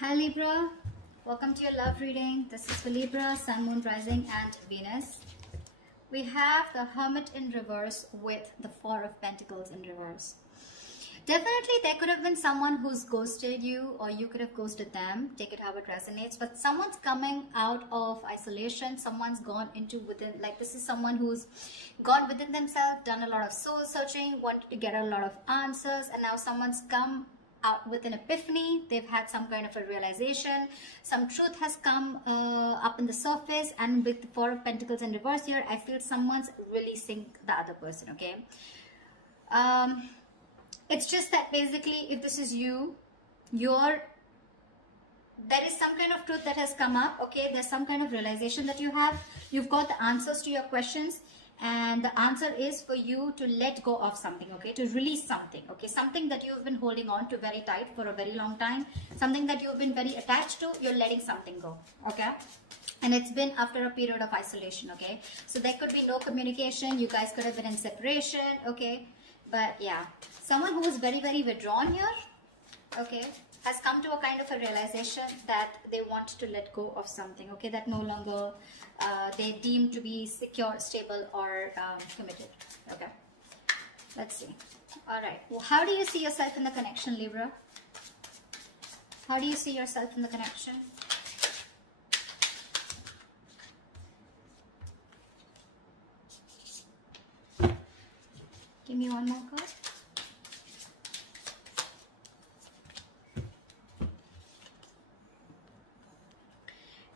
Hi Libra, welcome to your love reading. This is for Libra, Sun, Moon, Rising and Venus. We have the Hermit in reverse with the Four of Pentacles in reverse. Definitely there could have been someone who's ghosted you, or you could have ghosted them. Take it how it resonates. But someone's coming out of isolation. Someone's gone into within, like this is someone who's gone within themselves, done a lot of soul searching, wanted to get a lot of answers, and now someone's come out with an epiphany. They've had some kind of a realization. Some truth has come up in the surface, and with the Four of Pentacles in reverse here, I feel someone's releasing the other person, okay? It's just that basically, if this is you, there is some kind of truth that has come up, okay? There's some kind of realization that you have. You've got the answers to your questions, and the answer is for you to let go of something, okay? To release something, okay? Something that you've been holding on to very tight for a very long time. Something that you've been very attached to, you're letting something go, okay? And it's been after a period of isolation, okay? So there could be no communication. You guys could have been in separation, okay? But yeah, someone who is very, very withdrawn here, okay, has come to a kind of a realization that they want to let go of something, okay, that no longer they deem to be secure, stable, or committed, okay. Let's see. All right. Well, how do you see yourself in the connection, Libra? How do you see yourself in the connection? Give me one more card.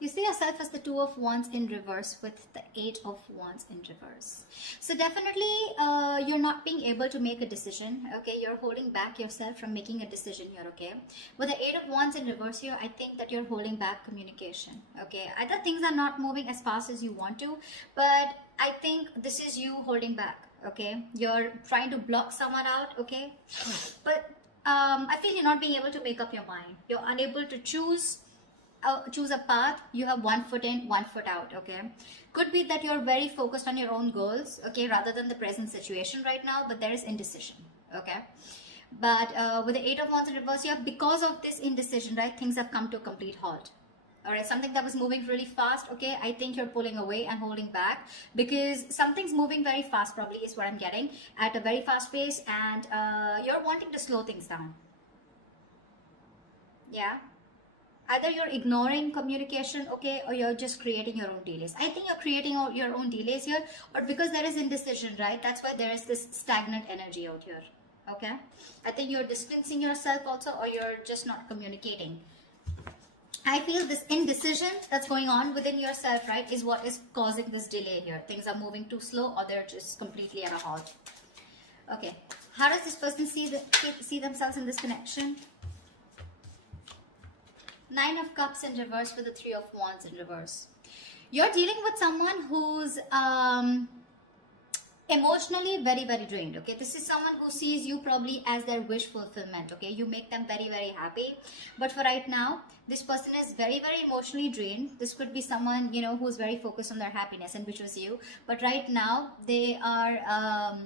You see yourself as the Two of Wands in reverse with the Eight of Wands in reverse. So definitely you're not being able to make a decision, okay? You're holding back yourself from making a decision here, okay? With the Eight of Wands in reverse here, I think that you're holding back communication, okay? Either things are not moving as fast as you want to, but I think this is you holding back, okay? You're trying to block someone out, okay? But I feel you're not being able to make up your mind. You're unable to choose a path. You have one foot in, one foot out, okay? Could be that you're very focused on your own goals, okay, rather than the present situation right now, but there is indecision, okay? But with the Eight of Wands in reverse here, because of this indecision, right, things have come to a complete halt. All right, something that was moving really fast, okay, I think you're pulling away and holding back because something's moving very fast, probably is what I'm getting, at a very fast pace, and you're wanting to slow things down. Yeah. Either you're ignoring communication, okay, or you're just creating your own delays. I think you're creating your own delays here, or because there is indecision, right? That's why there is this stagnant energy out here, okay? I think you're distancing yourself also, or you're just not communicating. I feel this indecision that's going on within yourself, right, is what is causing this delay here. Things are moving too slow, or they're just completely at a halt. Okay, how does this person see themselves in this connection? Nine of Cups in reverse with the Three of Wands in reverse. You're dealing with someone who's emotionally very, very drained, okay? This is someone who sees you probably as their wish fulfillment, okay? You make them very, very happy. But for right now, this person is very, very emotionally drained. This could be someone, you know, who's very focused on their happiness, and which was you. But right now, they are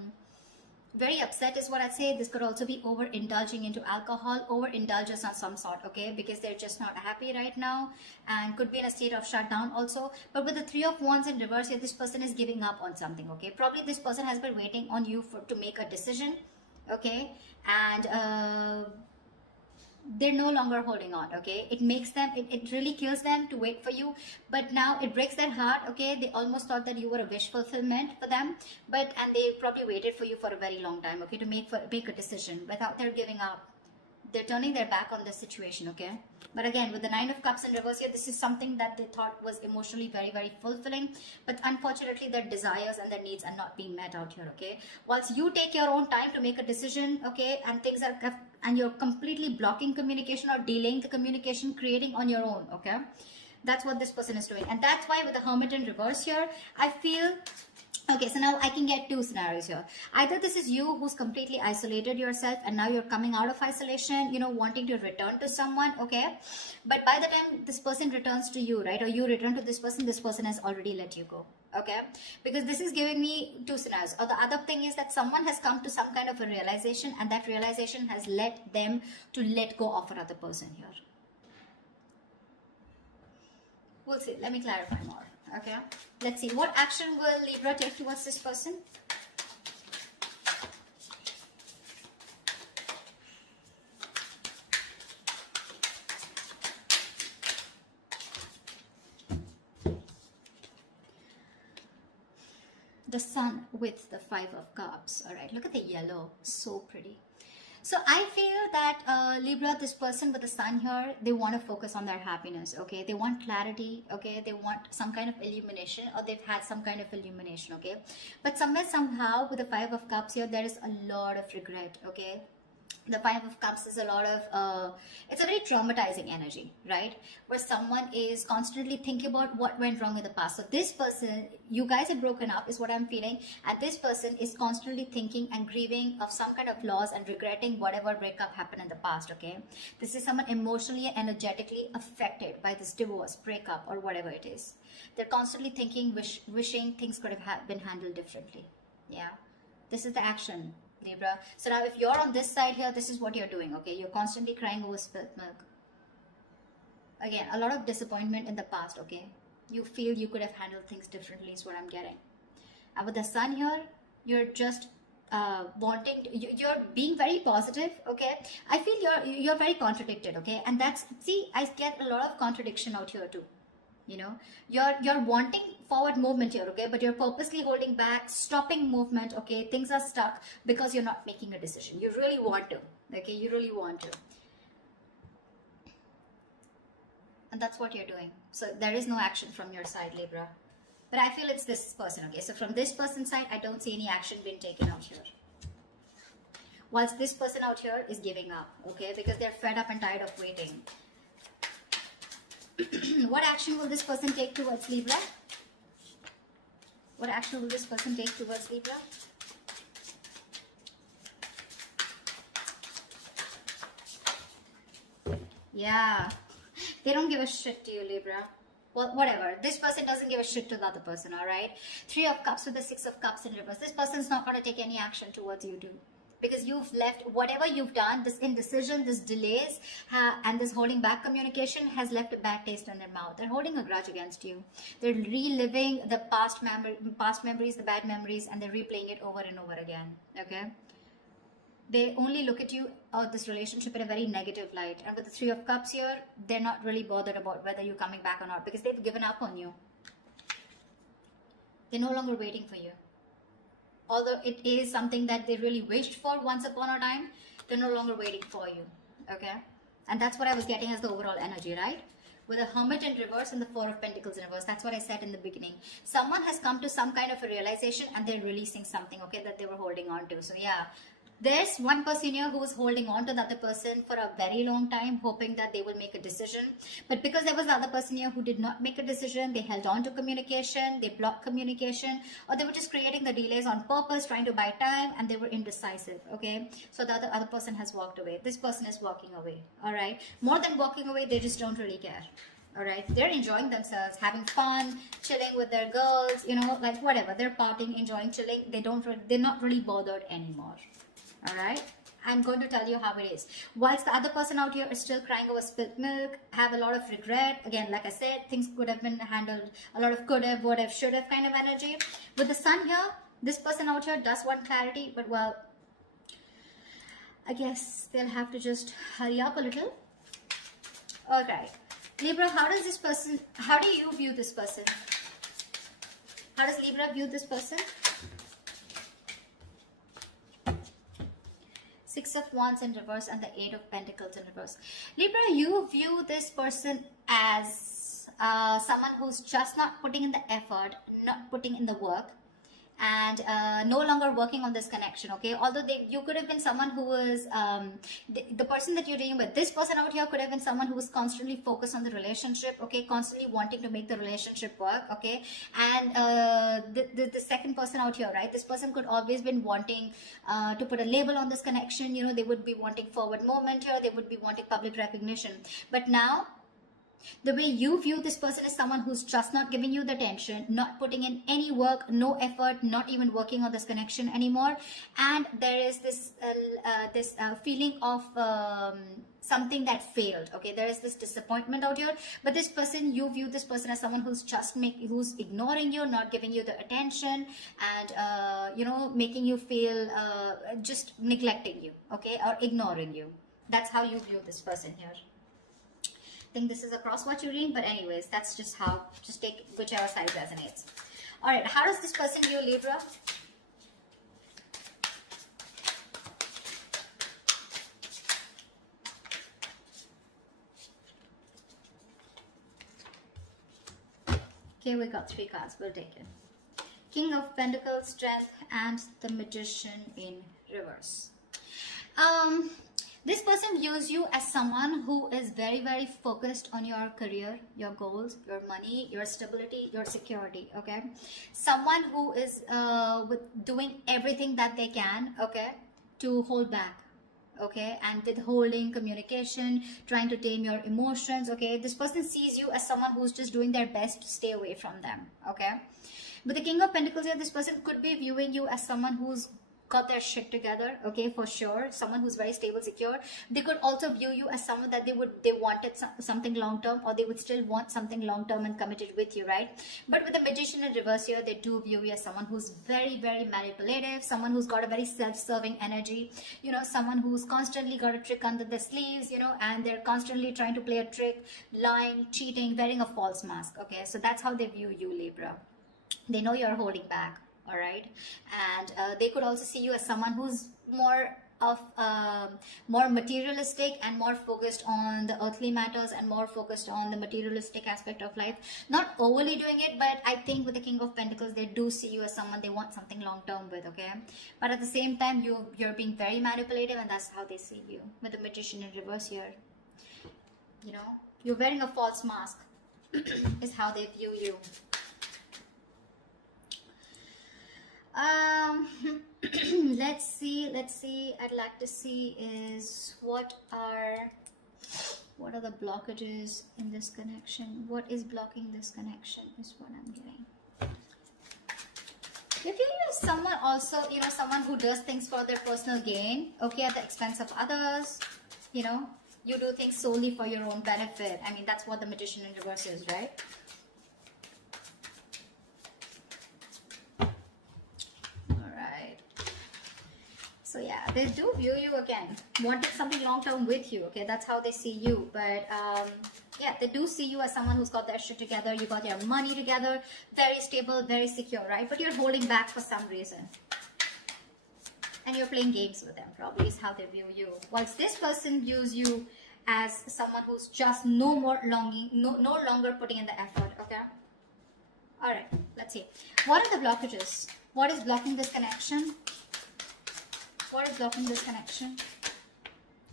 very upset is what I'd say. This could also be overindulging into alcohol, overindulgence on some sort, okay? Because they're just not happy right now, and could be in a state of shutdown also. But with the Three of Wands in reverse here, this person is giving up on something, okay? Probably this person has been waiting on you to make a decision, okay? And they're no longer holding on, okay? It makes them, it really kills them to wait for you, but now it breaks their heart, okay? They almost thought that you were a wish fulfillment for them, and they probably waited for you for a very long time, okay, to make a decision. Without their giving up, they're turning their back on the situation, okay? But again, with the Nine of Cups in reverse here, this is something that they thought was emotionally very, very fulfilling, but unfortunately their desires and their needs are not being met out here, okay? Whilst you take your own time to make a decision, okay, and you're completely blocking communication or delaying the communication, creating on your own, okay? That's what this person is doing. And that's why with the Hermit in reverse here, I feel, okay, so now I can get two scenarios here. Either this is you who's completely isolated yourself, and now you're coming out of isolation, you know, wanting to return to someone, okay? But by the time this person returns to you, right, or you return to this person has already let you go, okay? Because this is giving me two scenarios. Or the other thing is that someone has come to some kind of a realization, and that realization has led them to let go of another person here. We'll see. Let me clarify more. Okay. Let's see. What action will Libra take towards this person? The Sun with the 5 of Cups. All right. Look at the yellow. So pretty. So I feel that Libra, this person with the Sun here, they want to focus on their happiness, okay? They want clarity, okay? They want some kind of illumination, or they've had some kind of illumination, okay? But somewhere, somehow, with the 5 of Cups here, there is a lot of regret, okay? The 5 of Cups is a lot of, it's a very traumatizing energy, right? Where someone is constantly thinking about what went wrong in the past. So this person, you guys are broken up is what I'm feeling. And this person is constantly thinking and grieving of some kind of loss and regretting whatever breakup happened in the past, okay? This is someone emotionally and energetically affected by this divorce, breakup, or whatever it is. They're constantly thinking, wishing things could have been handled differently. Yeah. This is the action, Libra. So now if you're on this side here, this is what you're doing, okay? You're constantly crying over spilt milk. Again, a lot of disappointment in the past, okay? You feel you could have handled things differently is what I'm getting. And with the Sun here, you're just wanting to, you're being very positive, okay? I feel you're very contradicted, okay? And that's, see, I get a lot of contradiction out here too. You know, you're wanting forward movement here, okay, but you're purposely holding back, stopping movement, okay? Things are stuck because you're not making a decision. You really want to, okay? You really want to, and that's what you're doing. So there is no action from your side, Libra, but I feel it's this person, okay? So from this person's side, I don't see any action being taken out here, whilst this person out here is giving up, okay, because they're fed up and tired of waiting. What action will this person take towards Libra? What action will this person take towards Libra? Yeah. They don't give a shit to you, Libra. Well, whatever. This person doesn't give a shit to the other person, alright? 3 of Cups with the 6 of Cups in reverse. This person's not going to take any action towards you too. Because you've left, whatever you've done, this indecision, this delays, and this holding back communication has left a bad taste in their mouth. They're holding a grudge against you. They're reliving the past memories, the bad memories, and they're replaying it over and over again, okay? They only look at you, this relationship, in a very negative light. And with the 3 of Cups here, they're not really bothered about whether you're coming back or not, because they've given up on you. They're no longer waiting for you. Although it is something that they really wished for once upon a time, they're no longer waiting for you, okay? And that's what I was getting as the overall energy, right? With a Hermit in reverse and the 4 of Pentacles in reverse. That's what I said in the beginning. Someone has come to some kind of a realization and they're releasing something, okay, that they were holding on to. So yeah, there's one person here who was holding on to the other person for a very long time, hoping that they will make a decision. But because there was the other person here who did not make a decision, they held on to communication, they blocked communication, or they were just creating the delays on purpose, trying to buy time, and they were indecisive, okay? So the other person has walked away. This person is walking away, all right? More than walking away, they just don't really care. All right, they're enjoying themselves, having fun, chilling with their girls, you know, like whatever. They're partying, enjoying, chilling. They're not really bothered anymore. All right, I'm going to tell you how it is. Whilst the other person out here is still crying over spilt milk, have a lot of regret. Again, like I said, things could have been handled. A lot of could have, would have, should have kind of energy. With the Sun here, this person out here does want clarity, but well, I guess they'll have to just hurry up a little. All right, Libra, how do you view this person? How does Libra view this person? 6 of Wands in reverse and the 8 of Pentacles in reverse. Libra, you view this person as someone who's just not putting in the effort, not putting in the work, and no longer working on this connection, okay? Although you could have been someone who was, the person that you're dealing with, this person out here could have been someone who was constantly focused on the relationship, okay? Constantly wanting to make the relationship work, okay? And the second person out here, right? This person could always been wanting to put a label on this connection, you know, they would be wanting forward movement here, they would be wanting public recognition. But now, the way you view this person is someone who's just not giving you the attention, not putting in any work, no effort, not even working on this connection anymore. And there is this feeling of something that failed. Okay, there is this disappointment out here, but this person, you view this person as someone who's just who's ignoring you, not giving you the attention, and you know, making you feel just neglecting you, okay, or ignoring you. That's how you view this person here. I think this is a cross-watch reading, but anyways, that's just how, just take whichever side resonates. All right, how does this person view Libra? Okay, we got 3 cards. We'll take it. King of Pentacles, Strength, and the Magician in reverse. This person views you as someone who is very, very focused on your career, your goals, your money, your stability, your security, okay? Someone who is doing everything that they can, okay, to hold back, okay, and withholding communication, trying to tame your emotions, okay? This person sees you as someone who's just doing their best to stay away from them, okay? But the King of Pentacles here, this person could be viewing you as someone who's got their shit together, okay, for sure. Someone who's very stable, secure. They could also view you as someone that they wanted something long term, or they would still want something long term and committed with you, right? But with the Magician in reverse here, they do view you as someone who's very, very manipulative, someone who's got a very self-serving energy, you know, someone who's constantly got a trick under their sleeves, you know, and they're constantly trying to play a trick, lying, cheating, wearing a false mask, okay? So that's how they view you, Libra. They know you're holding back. All right, and they could also see you as someone who's more materialistic and more focused on the earthly matters and more focused on the materialistic aspect of life. Not overly doing it, but I think with the King of Pentacles, they do see you as someone they want something long term with, okay? But at the same time, you're being very manipulative, and that's how they see you. With the Magician in reverse here, you know, you're wearing a false mask is how they view you. Let's see. I'd like to see is what are the blockages in this connection? What is blocking this connection is what I'm getting. If you use someone also, you know, someone who does things for their personal gain, okay, at the expense of others, you know, you do things solely for your own benefit. I mean, that's what the Magician in reverse is, right? So yeah, they do view you again, wanting something long-term with you, okay? That's how they see you. But yeah, they do see you as someone who's got their shit together, you got your money together, very stable, very secure, right? But you're holding back for some reason. And you're playing games with them, probably is how they view you. Whilst this person views you as someone who's just no longer putting in the effort, okay? Alright, let's see. What are the blockages? What is blocking this connection? What is blocking this connection?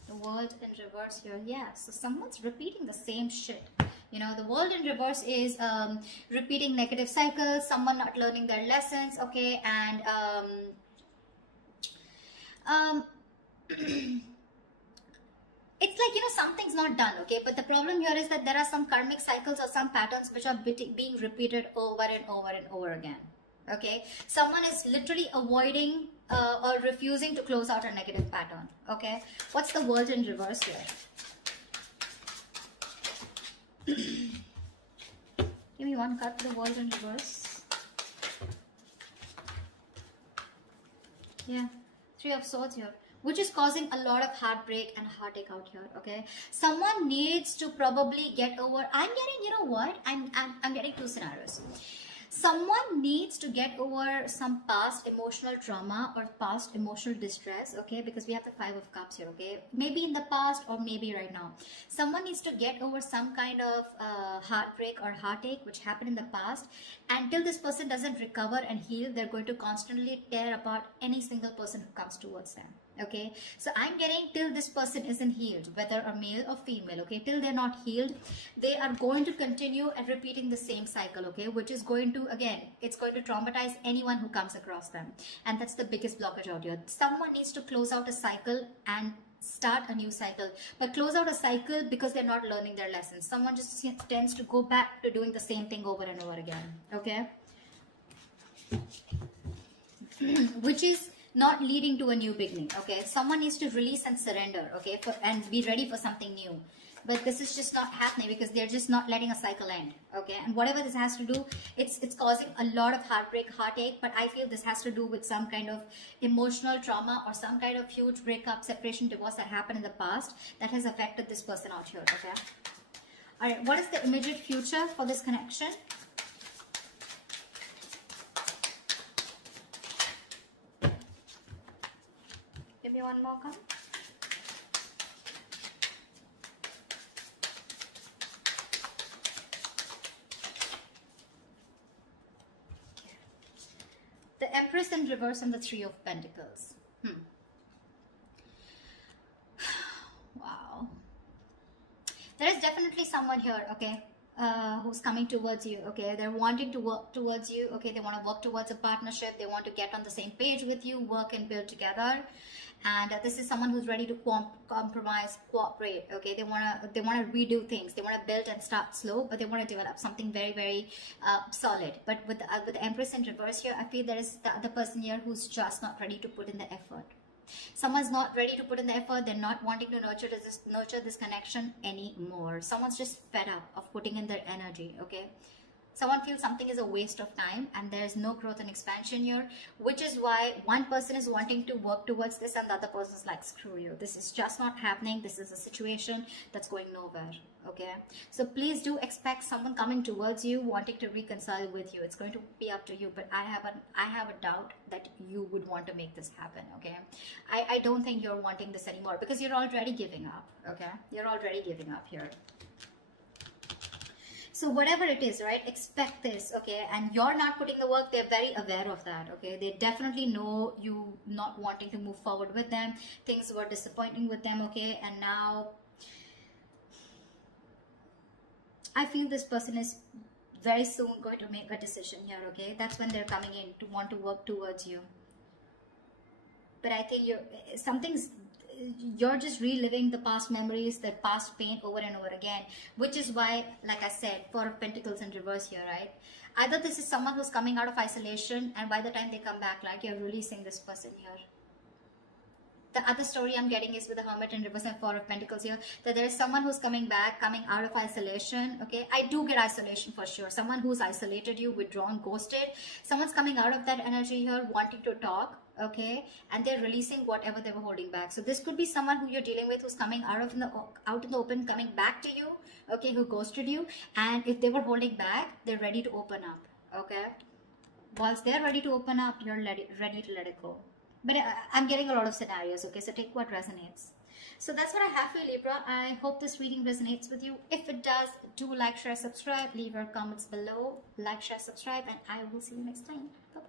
The World in reverse here. Yeah, so someone's repeating the same shit. You know, the World in reverse is repeating negative cycles, someone not learning their lessons, okay, and it's like, you know, something's not done, okay, but the problem here is that there are some karmic cycles or some patterns which are being repeated over and over and over again. Okay, someone is literally avoiding or refusing to close out a negative pattern. Okay, what's the World in reverse here? Give me one card for the World in reverse. Yeah, 3 of Swords here, which is causing a lot of heartbreak and heartache out here. Okay, someone needs to probably get over. I'm getting, you know what? I'm getting 2 scenarios. Someone needs to get over some past emotional trauma or past emotional distress, okay, because we have the 5 of Cups here, okay, maybe in the past or maybe right now. Someone needs to get over some kind of heartbreak or heartache which happened in the past. Until this person doesn't recover and heal, they're going to constantly tear apart any single person who comes towards them. Okay, so I'm getting till this person isn't healed, whether a male or female, okay, till they're not healed, they are going to continue and repeating the same cycle, okay, which is going to, again, it's going to traumatize anyone who comes across them. And that's the biggest blockage out here. Someone needs to close out a cycle and start a new cycle, but close out a cycle because they're not learning their lessons. Someone just tends to go back to doing the same thing over and over again, okay, which is not leading to a new beginning. Okay, someone needs to release and surrender, okay, and be ready for something new. But this is just not happening because they're just not letting a cycle end. Okay, and whatever this has to do, it's causing a lot of heartbreak, heartache. But I feel this has to do with some kind of emotional trauma or some kind of huge breakup, separation, divorce that happened in the past that has affected this person out here. Okay, all right, what is the immediate future for this connection? Give me one more card. The Empress in reverse and the Three of Pentacles. Wow. There is definitely someone here, okay, who's coming towards you, okay. They're wanting to work towards you, okay. They want to work towards a partnership. They want to get on the same page with you, work and build together. And this is someone who's ready to compromise, cooperate, okay. They want to redo things. They want to build and start slow, but they want to develop something very, very solid. But with the Empress in reverse here, I feel there is the other person here who's just not ready to put in the effort. Someone's not ready to put in the effort. They're not wanting to nurture this connection anymore. Someone's just fed up of putting in their energy, okay. Someone feels something is a waste of time and there's no growth and expansion here, which is why one person is wanting to work towards this and the other person is like, screw you. This is just not happening. This is a situation that's going nowhere, okay? So please do expect someone coming towards you, wanting to reconcile with you. It's going to be up to you, but I have a doubt that you would want to make this happen, okay? I don't think you're wanting this anymore because you're already giving up, okay? You're already giving up here. So whatever it is, right, expect this, okay, and you're not putting the work. They're very aware of that, okay. They definitely know you not wanting to move forward with them. Things were disappointing with them, okay, and now I feel this person is very soon going to make a decision here, okay. That's when they're coming in to want to work towards you. But I think you're just reliving the past memories, the past pain over and over again, which is why, like I said, Four of Pentacles in reverse here, right? Either this is someone who's coming out of isolation and by the time they come back, like, you're releasing this person here. The other story I'm getting is with the Hermit in reverse and Four of Pentacles here, that there is someone who's coming back, coming out of isolation, okay? I do get isolation for sure. Someone who's isolated you, withdrawn, ghosted. Someone's coming out of that energy here, wanting to talk, okay? And they're releasing whatever they were holding back. So this could be someone who you're dealing with who's coming out in the open, coming back to you, okay? Who ghosted you. And if they were holding back, they're ready to open up, okay? Once they're ready to open up, you're ready to let it go. But I'm getting a lot of scenarios, okay? So take what resonates. So that's what I have for you, Libra. I hope this reading resonates with you. If it does, do like, share, subscribe. Leave your comments below. Like, share, subscribe. And I will see you next time. Bye.